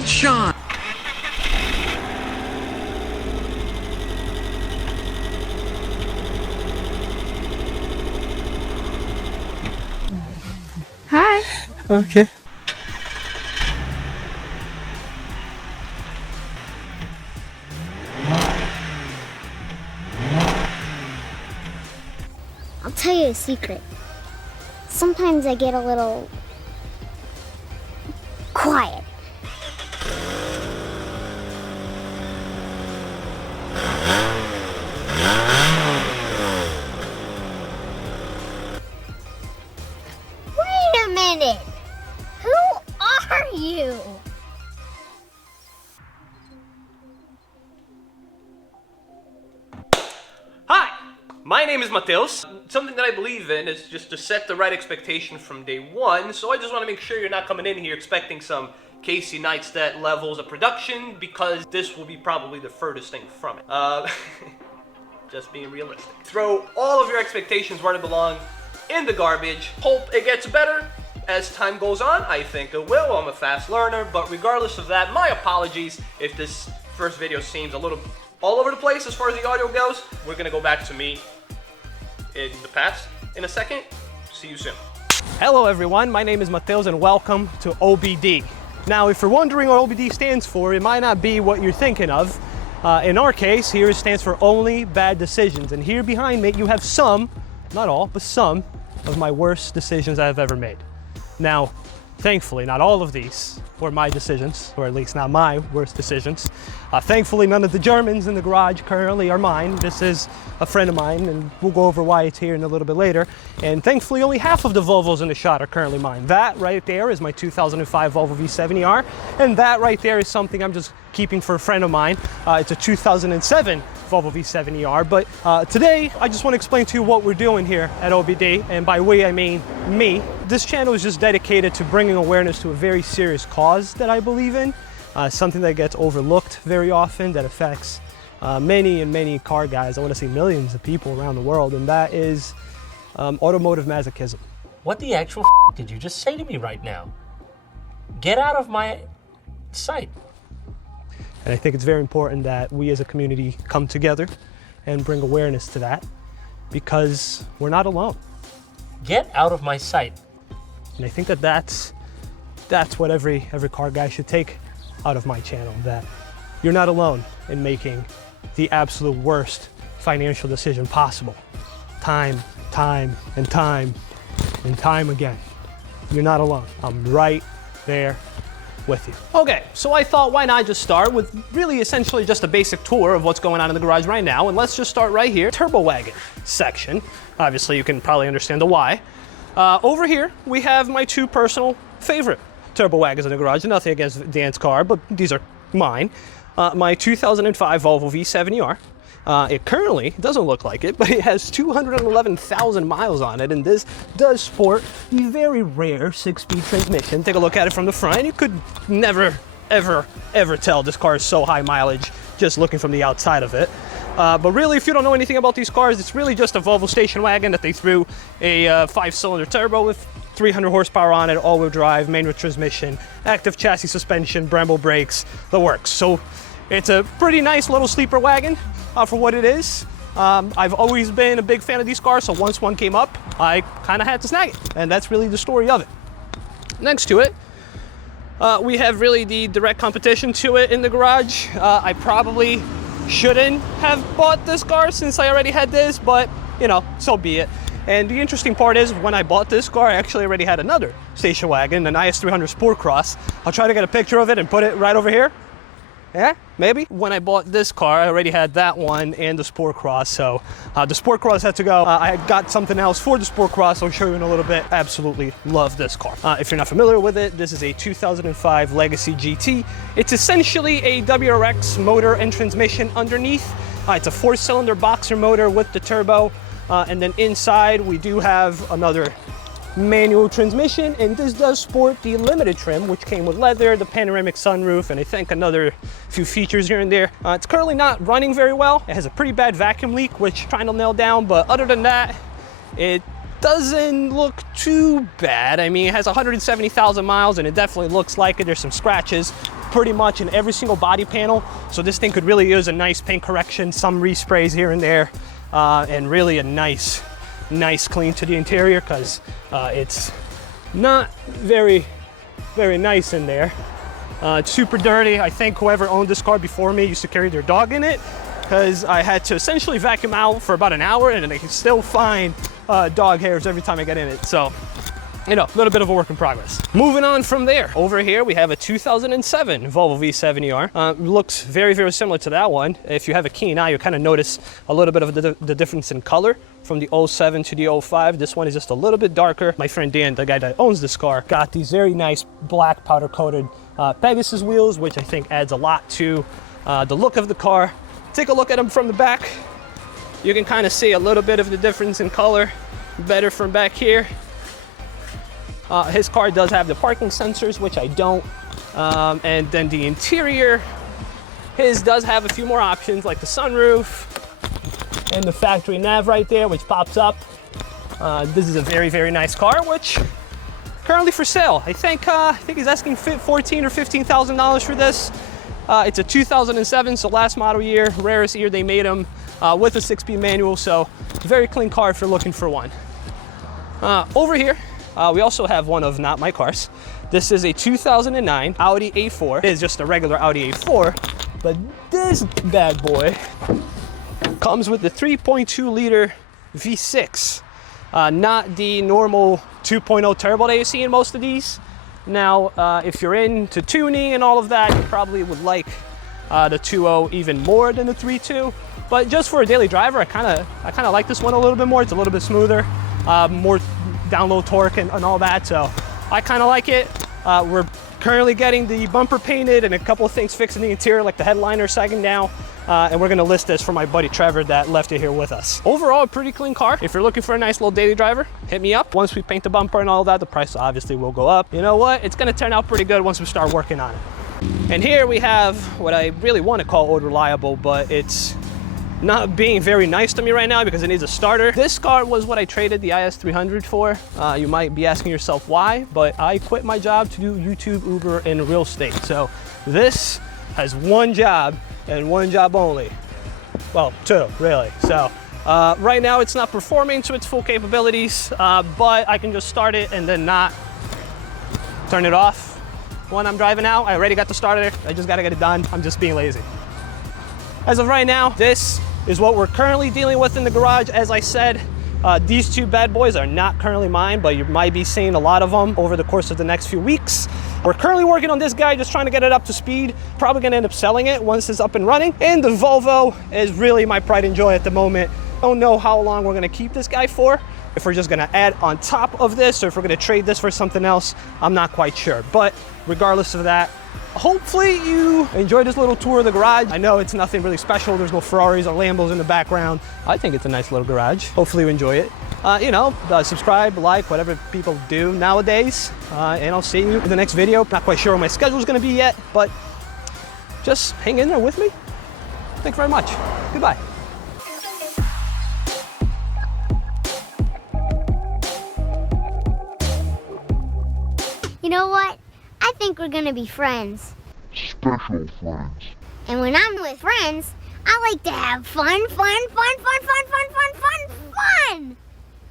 that shine. Hi. Okay. I'll tell you a secret. Sometimes I get a little quiet. Wait a minute! Who are you? Hi, my name is Mateos. Something that I believe in is just to set the right expectation from day one, so I just want to make sure you're not coming in here expecting some Casey Neistat levels of production, because this will be probably the furthest thing from it. Just being realistic. Throw all of your expectations where they belong, in the garbage. Hope it gets better as time goes on. I think it will. I'm a fast learner, but regardless of that, my apologies if this first video seems a little all over the place as far as the audio goes. We're gonna go back to me in the past in a second. See you soon. Hello everyone, my name is Mateos and welcome to OBD. Now, if you're wondering what OBD stands for, it might not be what you're thinking of. In our case, here it stands for Only Bad Decisions. And here behind me, you have some, not all, but some of my worst decisions I've ever made. Now, thankfully, not all of these were my decisions, or at least not my worst decisions. Thankfully, none of the Germans in the garage currently are mine. This is a friend of mine, and we'll go over why it's here in a little bit later. And thankfully, only half of the Volvos in the shot are currently mine. That right there is my 2005 Volvo V70R, and that right there is something I'm just keeping for a friend of mine. It's a 2007 Volvo V70R, but today I just want to explain to you what we're doing here at OBD, and by we I mean me. This channel is just dedicated to bringing awareness to a very serious cause that I believe in, something that gets overlooked very often, that affects many car guys. I want to say millions of people around the world, and that is automotive masochism. What the actual did you just say to me right now? Get out of my sight. And I think it's very important that we as a community come together and bring awareness to that, because we're not alone. Get out of my sight. And I think that that's what every car guy should take out of my channel, that you're not alone in making the absolute worst financial decision possible. Time and time again. You're not alone. I'm right there with you. Okay, so I thought, why not just start with really essentially just a basic tour of what's going on in the garage right now, and let's just start right here, turbo wagon section. Obviously, you can probably understand the why. Over here, we have my two personal favorite turbo wagons in the garage. Nothing against Dan's car, but these are mine. My 2005 Volvo V70R. It currently doesn't look like it, but it has 211,000 miles on it, and this does sport the very rare 6-speed transmission. Take a look at it from the front. You could never, ever tell this car is so high mileage just looking from the outside of it. But really, if you don't know anything about these cars, it's really just a Volvo station wagon that they threw a 5-cylinder turbo with 300 horsepower on it, all-wheel drive, manual transmission, active chassis suspension, Brembo brakes, the works. So it's a pretty nice little sleeper wagon for what it is. I've always been a big fan of these cars, so once one came up, I kind of had to snag it, and that's really the story of it. Next to it, we have really the direct competition to it in the garage. I probably shouldn't have bought this car since I already had this, but you know, so be it. And the interesting part is, when I bought this car, I actually already had another station wagon, an IS300 Sport Cross. I'll try to get a picture of it and put it right over here. Yeah, maybe. When I bought this car, I already had that one and the Sport Cross, so the Sport Cross had to go. I got something else for the Sport Cross I'll show you in a little bit. Absolutely love this car. If you're not familiar with it, this is a 2005 Legacy GT. It's essentially a WRX motor and transmission underneath. It's a 4-cylinder boxer motor with the turbo, and then inside we do have another manual transmission, and this does sport the limited trim, which came with leather, the panoramic sunroof, and I think another few features here and there. It's currently not running very well. It has a pretty bad vacuum leak, which I'm trying to nail down, but other than that, it doesn't look too bad. I mean, it has 170,000 miles, and it definitely looks like it. There's some scratches, pretty much in every single body panel. So this thing could really use a nice paint correction, some resprays here and there, and really a nice clean to the interior, because it's not very nice in there. It's super dirty. I think whoever owned this car before me used to carry their dog in it, because I had to essentially vacuum out for about an hour, and I can still find dog hairs every time I get in it. So, you know, a little bit of a work in progress. Moving on from there, over here we have a 2007 Volvo V70R. Looks very similar to that one. If you have a keen eye, you kind of notice a little bit of the difference in color from the 07 to the 05. This one is just a little bit darker. My friend Dan, the guy that owns this car, got these very nice black powder coated Pegasus wheels, which I think adds a lot to the look of the car. Take a look at them from the back. You can kind of see a little bit of the difference in color better from back here. His car does have the parking sensors, which I don't. And then the interior, his does have a few more options, like the sunroof and the factory nav right there, which pops up. This is a very nice car, which currently for sale. I think he's asking $14,000 or $15,000 for this. It's a 2007, so last model year, rarest year they made them, with a 6-speed manual, so very clean car if you're looking for one. Over here, we also have one of not my cars. This is a 2009 Audi A4. It is just a regular Audi A4, but this bad boy comes with the 3.2 liter V6, not the normal 2.0 turbo that you see in most of these. Now, if you're into tuning and all of that, you probably would like the 2.0 even more than the 3.2. But just for a daily driver, I kind of like this one a little bit more. It's a little bit smoother, more down-low torque and all that. So I kind of like it. We're currently getting the bumper painted and a couple of things fixed in the interior, like the headliner sagging now. And we're gonna list this for my buddy Trevor that left it here with us. Overall, a pretty clean car. If you're looking for a nice little daily driver, hit me up. Once we paint the bumper and all that, the price obviously will go up. You know what? It's gonna turn out pretty good once we start working on it. And here we have what I really want to call old reliable, but it's not being very nice to me right now because it needs a starter. This car was what I traded the IS300 for. You might be asking yourself why, but I quit my job to do YouTube, Uber, and real estate. So this has one job and one job only. Well, two, really. So right now it's not performing to its full capabilities, but I can just start it and then not turn it off when I'm driving out. I already got the starter. I just gotta get it done. I'm just being lazy. As of right now, this is what we're currently dealing with in the garage. As I said, these two bad boys are not currently mine, but you might be seeing a lot of them over the course of the next few weeks. We're currently working on this guy, just trying to get it up to speed. Probably gonna end up selling it once it's up and running. And the Volvo is really my pride and joy at the moment. Don't know how long we're gonna keep this guy for. If we're just gonna add on top of this, or if we're gonna trade this for something else, I'm not quite sure. But regardless of that, hopefully you enjoyed this little tour of the garage. I know it's nothing really special. There's no Ferraris or Lambos in the background. I think it's a nice little garage. Hopefully you enjoy it. You know, subscribe, like, whatever people do nowadays. And I'll see you in the next video. Not quite sure what my schedule is gonna be yet, but just hang in there with me. Thanks very much. Goodbye. You know what? I think we're gonna be friends. Special friends. And when I'm with friends, I like to have fun.